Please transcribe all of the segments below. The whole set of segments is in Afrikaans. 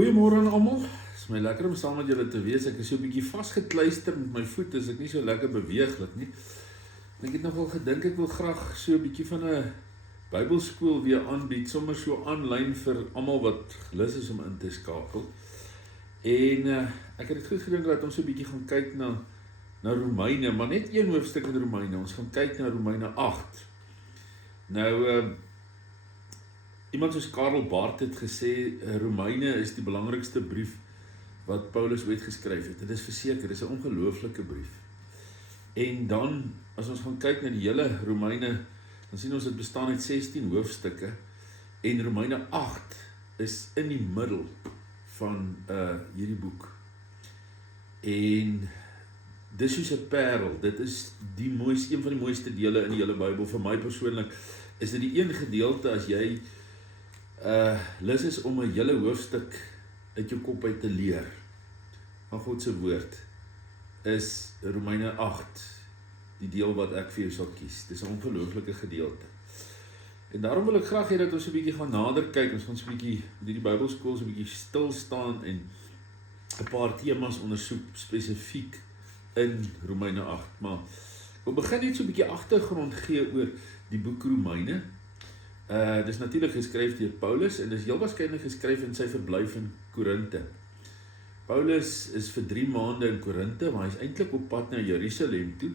Goeiemôre aan almal. Het is my lekker om saam met julle te wees. Ek is so 'n bietjie vasgekluister met my voet, as ek nie so lekker beweeglik nie. En ek het nogal gedink ek wil graag so 'n bietjie van 'n Bybelskool weer aanbied, sommer so aanlyn vir almal wat lus is om in te skakel. En ek het dit goed gedink dat ons so 'n bietjie gaan kyk na Romeine, maar net een hoofstuk in Romeine. Ons gaan kyk na Romeine 8. Nou iemand soos Karl Barth het gesê, Romeine is die belangrikste brief wat Paulus ooit geskryf het. Dit is verseker, dit is 'n ongelooflike brief. En dan, as ons gaan kyk na die hele Romeine, dan sien ons dit bestaan uit 16 hoofstukke, en Romeine 8 is in die middel van hierdie boek. En dis soos 'n parel, dit is die mooiste, een van die mooiste dele in die hele Bybel. Vir my persoonlik is dit die een gedeelte as jy lus is om 'n hele hoofstuk uit jou kop uit te leer van God se woord, is Romeine 8 die deel wat ek vir jou sal kies. Dit is 'n ongelooflike gedeelte. En daarom wil ek graag hê dat ons 'n bietjie gaan nader kyk. Ons gaan so 'n bietjie met hierdie Bybelskool so 'n bietjie stil staan en 'n paar temas ondersoek spesifiek in Romeine 8. Maar ek wil begin net so 'n bietjie agtergrond gee oor die boek Romeine. Dis natuurlik geskryf deur Paulus, en dis heel waarskynlik geskryf in sy verblyf in Korinthe. Paulus is vir 3 maande in Korinthe, maar hy is eintlik op pad na Jerusalem toe,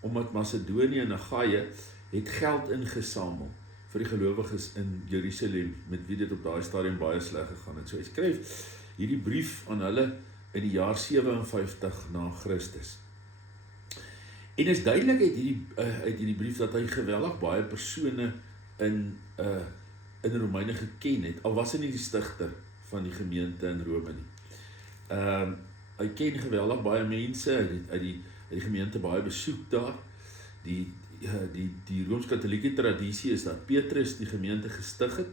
omdat Macedonië en Agaia het geld ingesamel vir die gelowiges in Jerusalem, met wie dit op daai stadium baie sleg gegaan het. So hy skryf hierdie brief aan hulle in die jaar 57 na Christus. En is duidelik uit hierdie brief dat hy geweldig baie persone in Romeine geken het, al was hy nie die stigter van die gemeente in Rome nie. Hy ken geweldig baie mense, hy het uit die gemeente baie besoek daar. Die Rooms-Katholieke tradisie is dat Petrus die gemeente gestig het,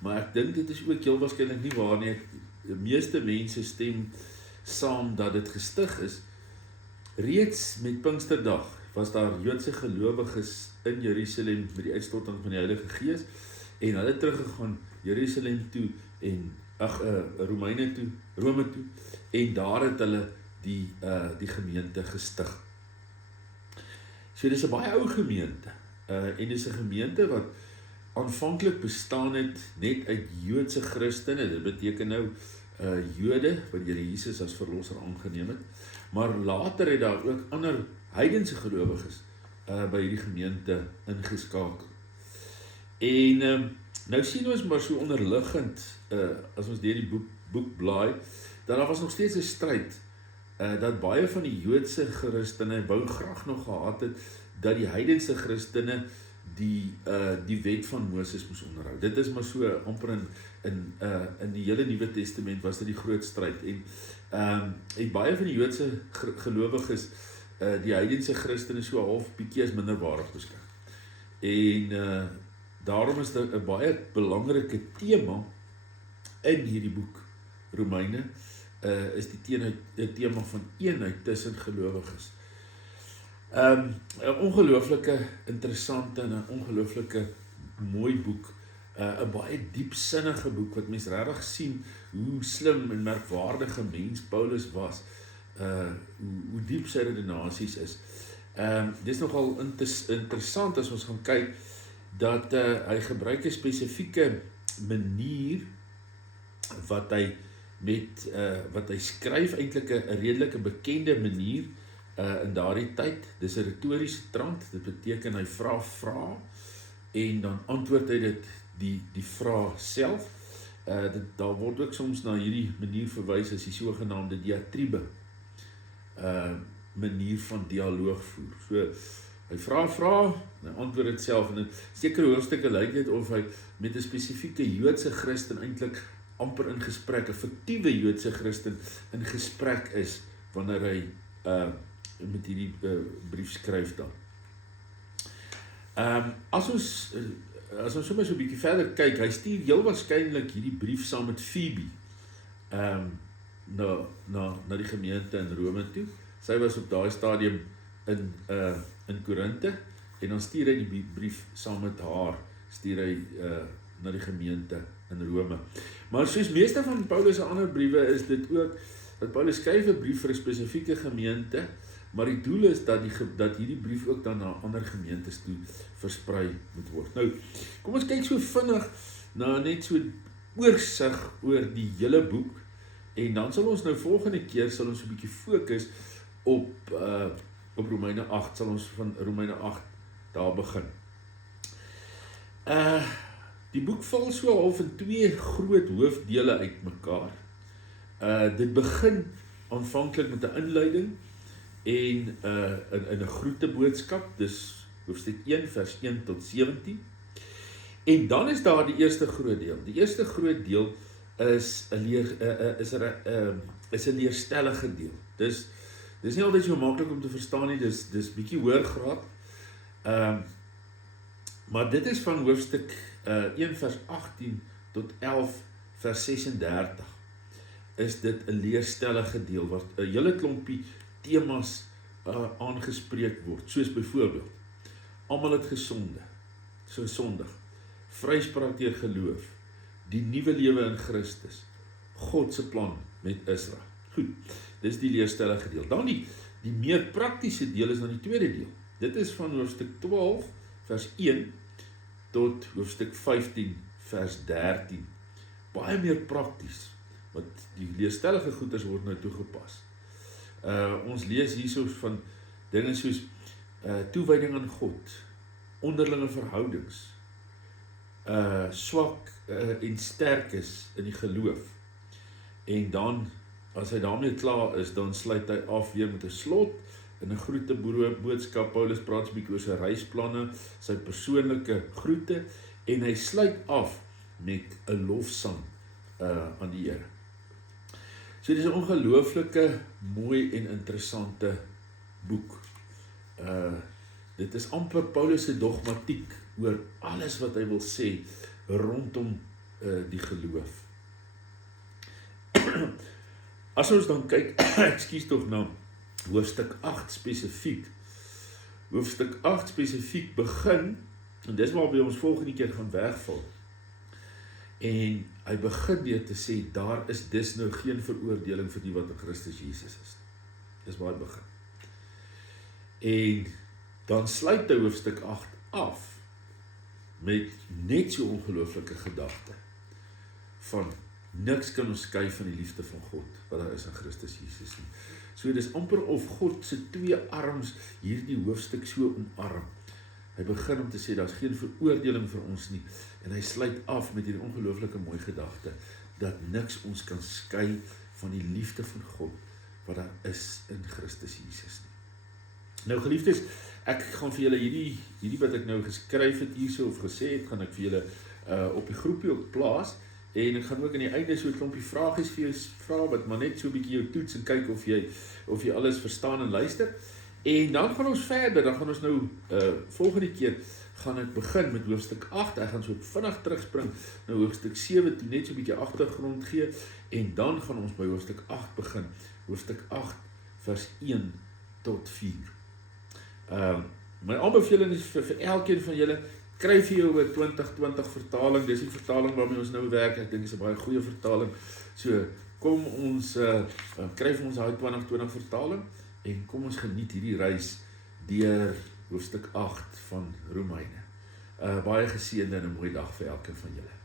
maar ek dink dit is ook heel waarskynlik nie waar nie. Die meeste mense stem saam dat dit gestig is. Reeds met Pinksterdag was daar Joodse gelowiges in Jerusalem met die uitstorting van die Heilige Gees, en hulle teruggegaan Jerusalem toe en Rome toe, en daar het hulle die gemeente gestig. So dis 'n baie ou gemeente, en dis 'n gemeente wat aanvanklik bestaan het net uit Joodse Christene. Dit beteken nou Jode wat die Here Jesus as verlosser aangeneem het, maar later het daar ook ander heidense gelowiges by hierdie gemeente ingeskakel. En nou sien ons maar so onderliggend, as ons deur die boek blaai, dat daar was nog steeds 'n stryd, dat baie van die Joodse Christene wou graag nog gehad het dat die heidense Christene die wet van Moses moes onderhou. Dit is maar so amper in die hele Nuwe Testament was dit die groot stryd, en baie van die Joodse gelowiges die heidense Christene so half bietjie as minderwaardig beskou. En daarom is dit 'n baie belangrike tema in hierdie boek Romeine, is die tema van eenheid tussen gelowiges. 'n ongelooflike interessante en 'n ongelooflike mooi boek, 'n baie diepsinnige boek wat mens regtig sien hoe slim en merkwaardige mens Paulus was, hoe diep sy redenasies is. Dis nogal interessant as ons gaan kyk dat hy gebruik 'n spesifieke manier wat hy skryf, eintlik 'n redelike bekende manier in daardie tyd. Dis 'n retoriese trant. Dit beteken hy vra en dan antwoord hy dit die vraag self. Daar word ook soms na hierdie manier verwys as die sogenaamde diatribe, manier van dialoog voer. So hy vra, en hy antwoord dit self, en in sekere hoofstukke lyk dit of hy met 'n spesifieke Joodse Christen eintlik amper in gesprek, 'n fiktiewe Joodse Christen in gesprek is wanneer hy met hierdie brief skryf dan. As ons sommer so 'n bietjie verder kyk, hy stuur heel waarskynlik hierdie brief saam met Phoebe na die gemeente in Rome toe. Sy was op daai stadium in Korinthe, en dan stuur hy die brief saam met haar, stuur hy na die gemeente in Rome. Maar soos meeste van Paulus se ander briewe is dit ook, dat Paulus skryf 'n brief vir 'n spesifieke gemeente, maar die doel is dat hierdie brief ook dan na ander gemeentes toe versprei moet word. Nou, kom ons kyk so vinnig na net so oorsig oor die hele boek, en dan sal ons nou volgende keer sal ons 'n bietjie fokus op Romeine 8, sal ons van Romeine 8 daar begin. Die boek val so half in twee groot hoofdele uit mekaar. Dit begin aanvanklik met 'n inleiding en in 'n groeteboodskap, dis hoofstuk 1 vers 1 tot 17. En dan is daar die eerste groot deel. Die eerste groot deel is 'n leerstellige deel. Dis nie altyd so maklik om te verstaan nie, dis bietjie hoër graad. Maar dit is van hoofstuk 1 vers 18 tot 11 vers 36. Is dit 'n leerstellige deel wat 'n hele klompie temas aangespreek word, soos byvoorbeeld almal het gesonde, so sondig, vryspraak deur geloof, die nuwe lewe in Christus, God se plan met Israel. Goed, dis die leerstellige deel. Dan die meer praktiese deel is dan die tweede deel. Dit is van hoofstuk 12 vers 1 tot hoofstuk 15 vers 13. Baie meer prakties, want die leerstellige goeders word nou toegepas. Ons lees hierso van dinge soos toewyding aan God, onderlinge verhoudings, swak en sterk is in die geloof. En dan, as hy daarmee klaar is, dan sluit hy af weer met 'n slot in 'n groeteboodskap. Paulus praat 'n bietjie oor sy reisplanne, sy persoonlike groete, en hy sluit af met 'n lofsang aan die Here. So dis 'n ongelooflike mooi en interessante boek. Dit is amper Paulus se dogmatiek oor alles wat hy wil sê rondom die geloof. As ons dan kyk, ekskuus tog nou, hoofstuk 8 spesifiek. Hoofstuk 8 spesifiek begin, en dis waarby ons volgende keer gaan wegval. En hy begin deur te sê, daar is dus nou geen veroordeling vir die wat in Christus Jesus is. Dis waar hy begin. En dan sluit hy hoofstuk 8 af met net so ongelooflike gedagte van niks kan ons skei van die liefde van God wat daar is in Christus Jesus nie. So dis amper of God se twee arms hierdie hoofstuk so omarm. Hy begin om te sê daar's geen veroordeling vir ons nie, en hy sluit af met hierdie ongelooflike mooi gedagte dat niks ons kan skei van die liefde van God wat daar is in Christus Jesus nie. Nou geliefdes, ek gaan vir julle hierdie wat ek nou geskryf het hierso of gesê het, gaan ek vir julle op die groepie ook plaas, en ek gaan ook aan die einde so 'n klompie vragies vir jou vra, wat maar net so 'n bietjie jou toets en kyk of jy alles verstaan en luister. En dan gaan ons verder, dan gaan ons nou volgende keer gaan ek begin met hoofstuk 8, ek gaan so vinnig terugspring na hoofstuk 7 toe, net so 'n bietjie agtergrond gee, en dan gaan ons by hoofstuk 8 begin, hoofstuk 8 vers 1 tot 4. My aanbeveling is vir elkeen van julle, kry vir jou 'n 2020 vertaling, dis die vertaling waarmee ons nou werk, ek dink dis 'n baie goeie vertaling, so kom ons, kry vir ons daai 2020 vertaling, en kom ons geniet hierdie reis deur hoofstuk 8 van Romeine. Baie geseënde en 'n mooi dag vir elkeen van julle.